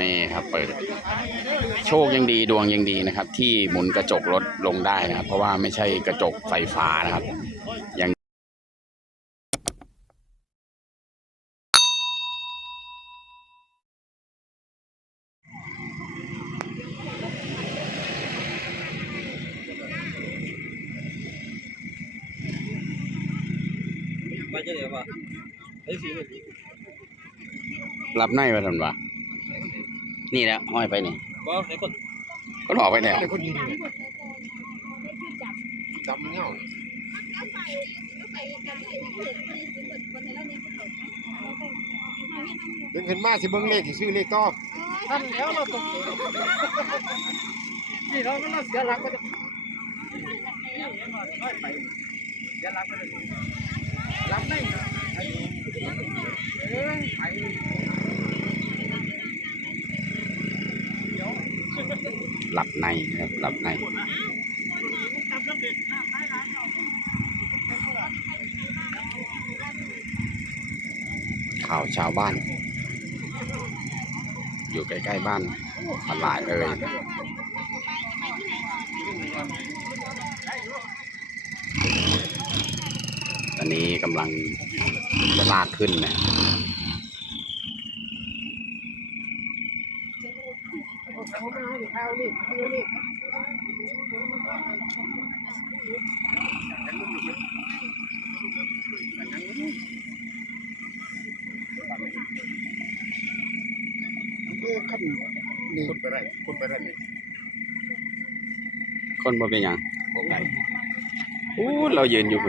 นี่ครับเปิด โชคยังดีดวงยังดีนะครับ ที่หมุนกระจกรถลงได้นะครับ เพราะว่าไม่ใช่กระจกไฟฟ้านะครับยังไปเจอเดี๋ยวป่ะไอ้สีมันรับในมาทันวะ นี่แหละห้อยไปนี่ก็ไอ้คนก็ออกไปแล้วแต่คนยิงจำเงาเป็นเห็นมาสิเบิ้งเลขที่ซื้อเลขต่อท่านแล้วเราตกนี่เรามันเราเสียหลักไปเสียหลักไปเลยรับได้เออไป หลับในนะครับหลับในข่าวชาวบ้าน อยู่ใกล้ๆบ้านตลาดเอ่ยตอนนี้กำลังจะลากขึ้นนะ เออ ขั้นนี่คนไปไรคนไปไรคนบ่เป็นหยังอู้เรายืนอยู่คุ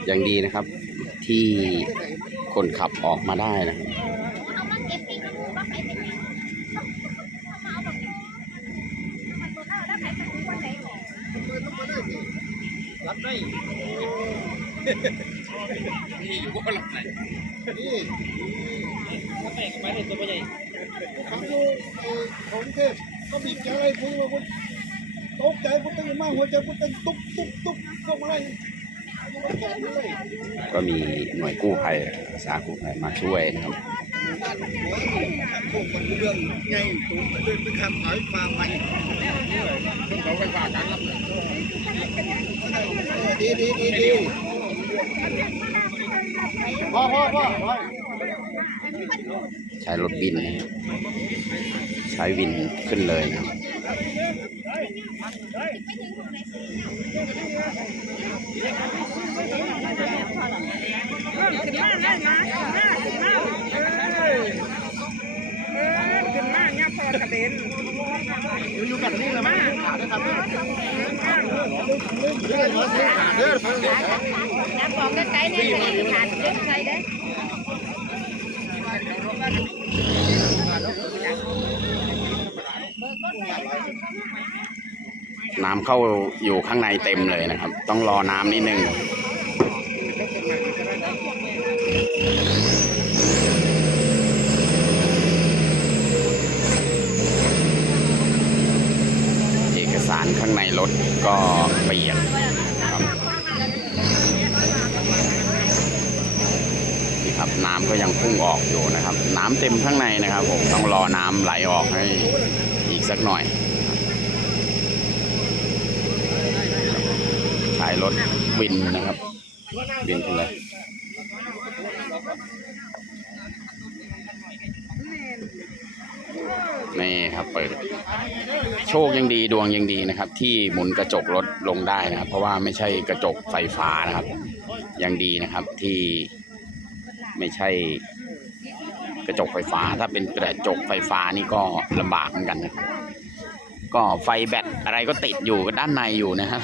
อยังดีนะครับ ที่คนขับออกมาได้นะเอามาเก็บปีกระมูบ้างไหมเป็นไงเอามาเอาแบบมันตัวเท่าแล้วใครจะรู้วันไหนหรอรับได้นี่อยู่ก็หลับไหนนี่รับได้ไปเลยตัวใหญ่ทำอยู่ของเทพก็บีบใจคุยว่าคุณตกใจคุณตื่นมาหัวใจคุณตื่นตุ๊กตุ๊กตุ๊กเข้ามาเลย ก็มีหน่วยกู้ภัยอาสากู้ภัยมาช่วยนะครับดีดีดีดีพ่อพ่อพ่อใช้รถบิน ใช้วินขึ้นเลยนะ ครับขึ้นมาได้นะขึ้นมาขึ้นมาเออเออขึ้นมาเนี่ยพอกระเด็นอยู่กันนี่ละมั้งขาดนะครับน้ำบอกใกล้ๆเนี่ยจะขาดเยอะใครได้ น้ำเข้าอยู่ข้างในเต็มเลยนะครับ ต้องรอน้ำนิดนึงเอกสารข้างในรถก็เปียกครับนี่ครับน้ำก็ยังพุ่งออกอยู่นะครับ น้ำเต็มข้างในนะครับผมต้องรอน้ำไหลออกให้อีกสักหน่อย ใช้รถวินนะครับ วินไปเลยนี่ครับเปิด โชคยังดีดวงยังดีนะครับ ที่หมุนกระจกรถลงได้นะครับ เพราะว่าไม่ใช่กระจกไฟฟ้านะครับ ยังดีนะครับที่ไม่ใช่กระจกไฟฟ้า ถ้าเป็นกระจกไฟฟ้านี่ก็ลำบากเหมือนกันนะครับก็ไฟแบตอะไรก็ติดอยู่ด้านในอยู่นะครับ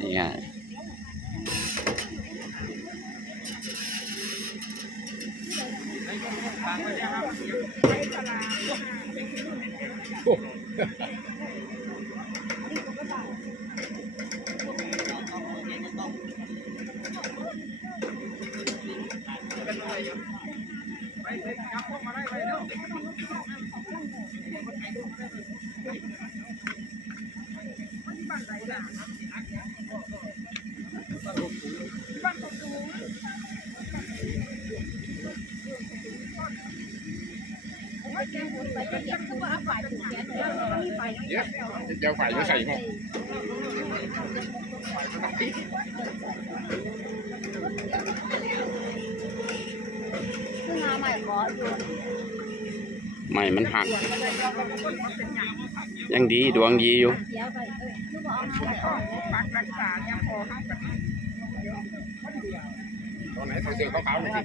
นี่ฮะไปไปจับพวกมาได้ไปเร็ว ไปก็เก็บคือว่าเอาฝ่ายถูกแกนแล้วมีฝ่าย เดี๋ยวเดี๋ยวฝ่ายไม่ใส่ห้องซึ่งมาใหม่ขออยู่ไม่มันหัก ยังดีดวงดีอยู่เสียไปเออคือว่าเอามาปักรักษาเนี่ยพอเขากันตอนไหนใส่เสื้อขาวๆหน่อย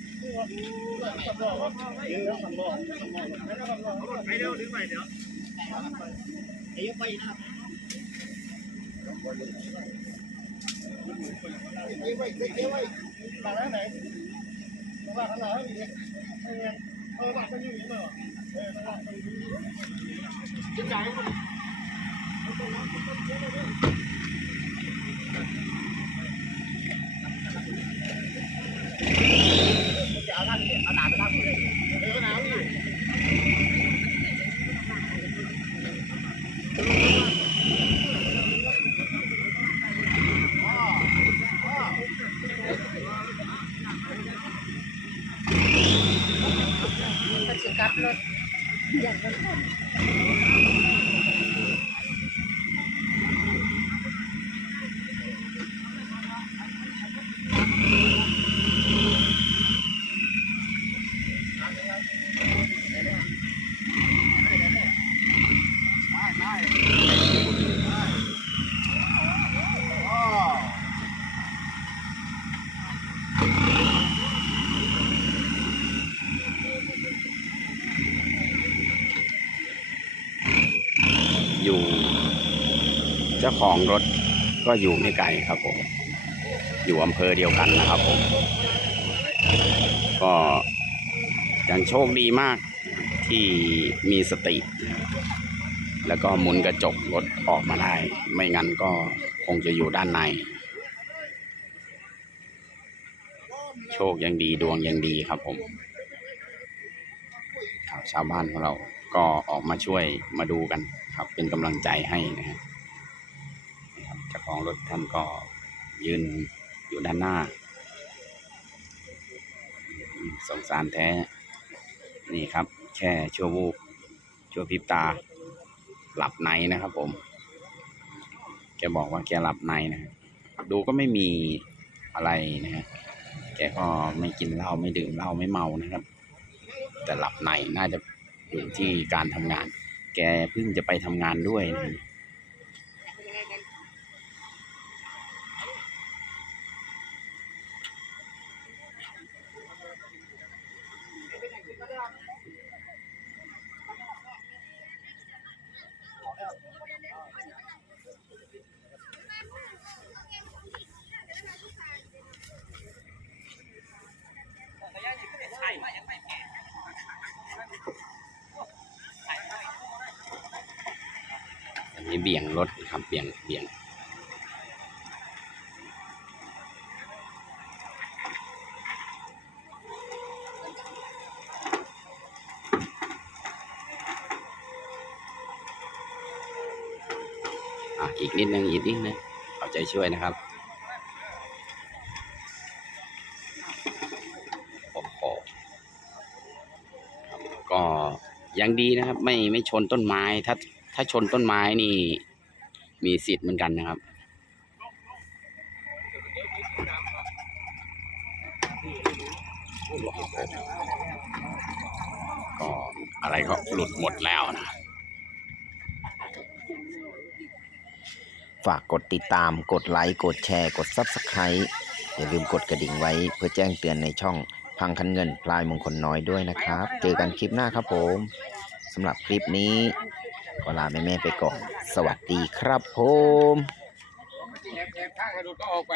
ดี๋ยวเราออกตรงวัวดึงไปดึงไปเพื่อนนี่ก่อนนะไม่ต้องทำรอไปนะนี่ก่อนทำรอวะยืนแล้วทำรอทำรอไม่ต้องทำรอไปเร็วดึงไปเดี๋ยวไอ้ยังไปนะไอ้ไว้ไอ้ไว้หลังไหนหลังหลังอีกเนี่ยไอ้เนี่ยเออหลังก็อยู่นี่เหรอเออหลังก็อยู่นี่จิ้มจ่ายมันก็จะกลับรถ อย่าของรถก็อยู่ไม่ไกลครับผม อยู่อำเภอเดียวกันนะครับผม ก็ยังโชคดีมากที่มีสติ แล้วก็หมุนกระจกรถออกมาได้ ไม่งั้นก็คงจะอยู่ด้านใน โชคยังดีดวงยังดีครับผมครับชาวบ้านของเราก็ออกมาช่วยมาดูกันครับ เป็นกำลังใจให้นะครับ ของรถท่านก็ยืนอยู่ด้านหน้า สงสารแท้ นี่ครับ แค่ชั่ววูบชั่วพริบตา หลับในนะครับผม แกบอกว่าแกหลับในนะฮะดูก็ไม่มีอะไรนะฮะแกก็ไม่กินเหล้าไม่ดื่มเหล้าไม่เมานะครับ แต่หลับในน่าจะอยู่ที่การทำงาน แกเพิ่งจะไปทำงานด้วยนะ นนี้เบี่ยงรถครับเบี่ยงเบี่ยงอีกนิดนึงอีกนิดนึงเอาใจช่วยนะครับโอ้โหก็ยังดีนะครับ ไม่ไม่ชนต้นไม้ถ้า ถ้าชนต้นไม้นี่ มีสิทธิ์เหมือนกันนะครับ ก็อะไรก็หลุดหมดแล้วนะ ฝากกดติดตามกดไลค์ กดแชร์ กด Subscribe อย่าลืมกดกระดิ่งไว้เพื่อแจ้งเตือนในช่องพังคันเงินพลายมงคลน้อยด้วยนะครับ เจอกันคลิปหน้าครับผมสำหรับคลิปนี้ ก็ลาแม่ๆไปก่อน สวัสดีครับผมแอบแอบข้างกระโดดก็ออกไป